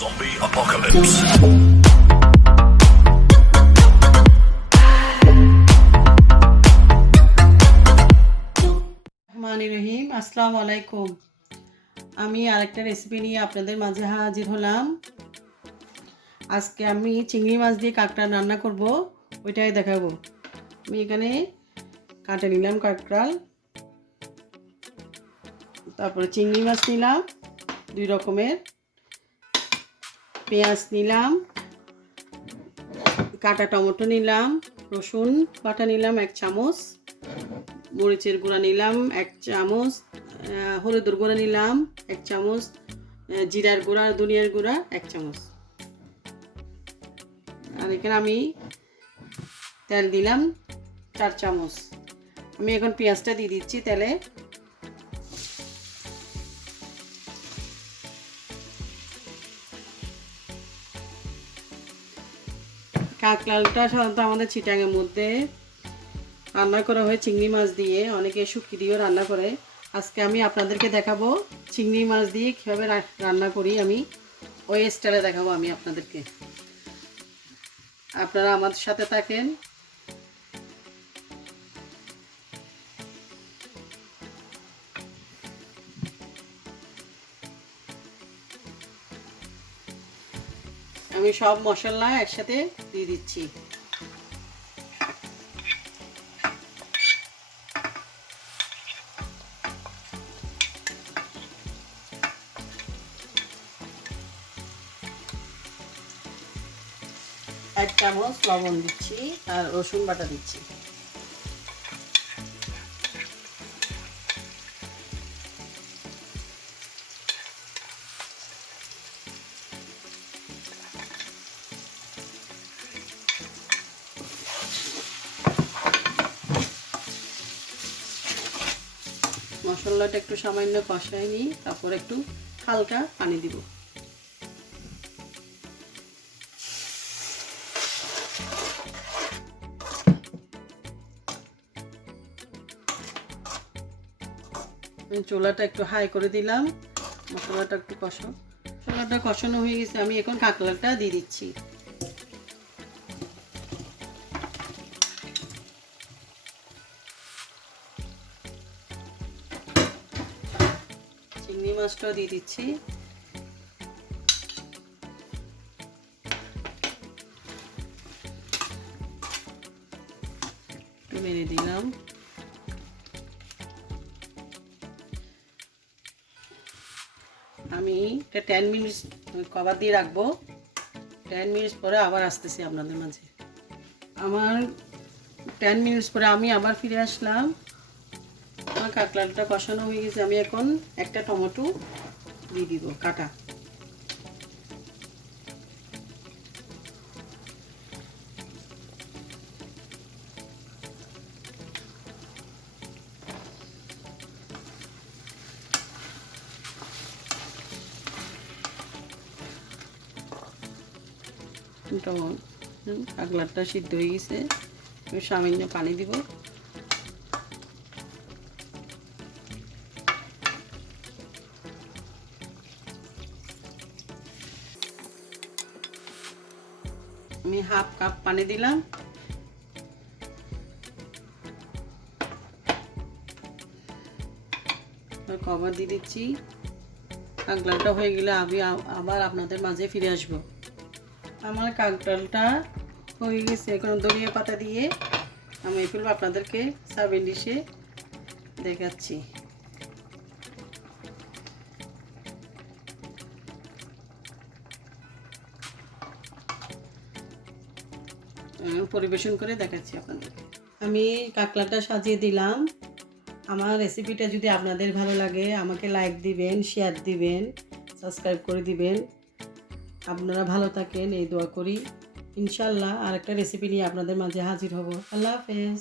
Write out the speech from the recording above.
Zombie apocalypse. রহিম আসসালামু আলাইকুম। আমি আরেকটা রেসিপি নিয়ে আপনাদের মাঝে হাজির হলাম। আজকে আমি চিংড়ি মাছ দিয়ে কাঁকড়া রান্না করব, ওইটাই দেখাবো। আমি এখানে কাটে নিলাম কাঁকড়াল, তারপরে চিংড়ি মাছ নিলাম 2 রকমের, পেঁয়াজ নিলাম, কাটা টমেটো নিলাম, রসুন বাটা নিলাম 1 চামচ, মরিচের গুঁড়া নিলাম 1 চামচ, হলুদের গুঁড়া নিলাম 1 চামচ, জিরার গুঁড়া ধনিয়ার গুঁড়া 1 চামচ। আর এখানে আমি তেল দিলাম 4 চামচ। আমি এখন পেঁয়াজটা দিয়ে দিচ্ছি তেলে। কাঁকড়ালটা সাধারণত আমাদের চিটাঙের মধ্যে রান্না করা হয় চিংড়ি মাছ দিয়ে, অনেকে শুটকি দিয়েও রান্না করে। আজকে আমি আপনাদেরকে দেখাবো চিংড়ি মাছ দিয়ে কীভাবে রান্না করি, আমি ওই স্টাইলে দেখাবো আমি আপনাদেরকে। আপনারা আমাদের সাথে থাকেন। আমি সব মশলা একসাথে দিয়ে দিচ্ছি। এক চামচ লবণ দিচ্ছি আর রসুন বাটা দিচ্ছি। মশলাটা একটু সামান্য কষাই নিই, তারপর একটু হালকা পানি দিব। চুলাটা একটু হাই করে দিলাম, মশলাটা একটু মশলাটা কষানো হয়ে গেছে। আমি এখন কাঁকড়াটা দিয়ে দিচ্ছি। চিংড়ি মাছটাও দিয়ে দিচ্ছি। একটু নেড়ে দিলাম। আমি এটা 10 মিনিট কভার দিয়ে রাখবো। 10 মিনিট পরে আবার আসতেছি আপনাদের মাঝে। আমার 10 মিনিট পরে আমি আবার ফিরে আসলাম। আমার কাঁকড়াটা কষানো হয়ে গেছে। আমি এখন একটা টমেটো দিয়ে দিব কাটা। কাঁকড়াটা সিদ্ধ হয়ে গেছে, সামান্য পানি দিব। আমি হাফ কাপ পানি দিলাম। কভার দিয়ে দিচ্ছি। কাঁকড়ালটা হয়ে গেলে আমি আবার আপনাদের মাঝে ফিরে আসব। আমার কাঁকড়ালটা হয়ে গেছে। এখন ধনিয়া পাতা দিয়ে আমি ফেলবো, আপনাদেরকে সার্ভিং ডিশে দেখাচ্ছি। পরিবেশন করে দেখাচ্ছি আপনাদের। আমি কাঁকড়াটা সাজিয়ে দিলাম। আমার রেসিপিটা যদি আপনাদের ভালো লাগে আমাকে লাইক দিবেন, শেয়ার দিবেন, সাবস্ক্রাইব করে দিবেন। আপনারা ভালো থাকেন এই দোয়া করি। ইনশাল্লাহ আরেকটা রেসিপি নিয়ে আপনাদের মাঝে হাজির হব। আল্লাহ হাফেজ।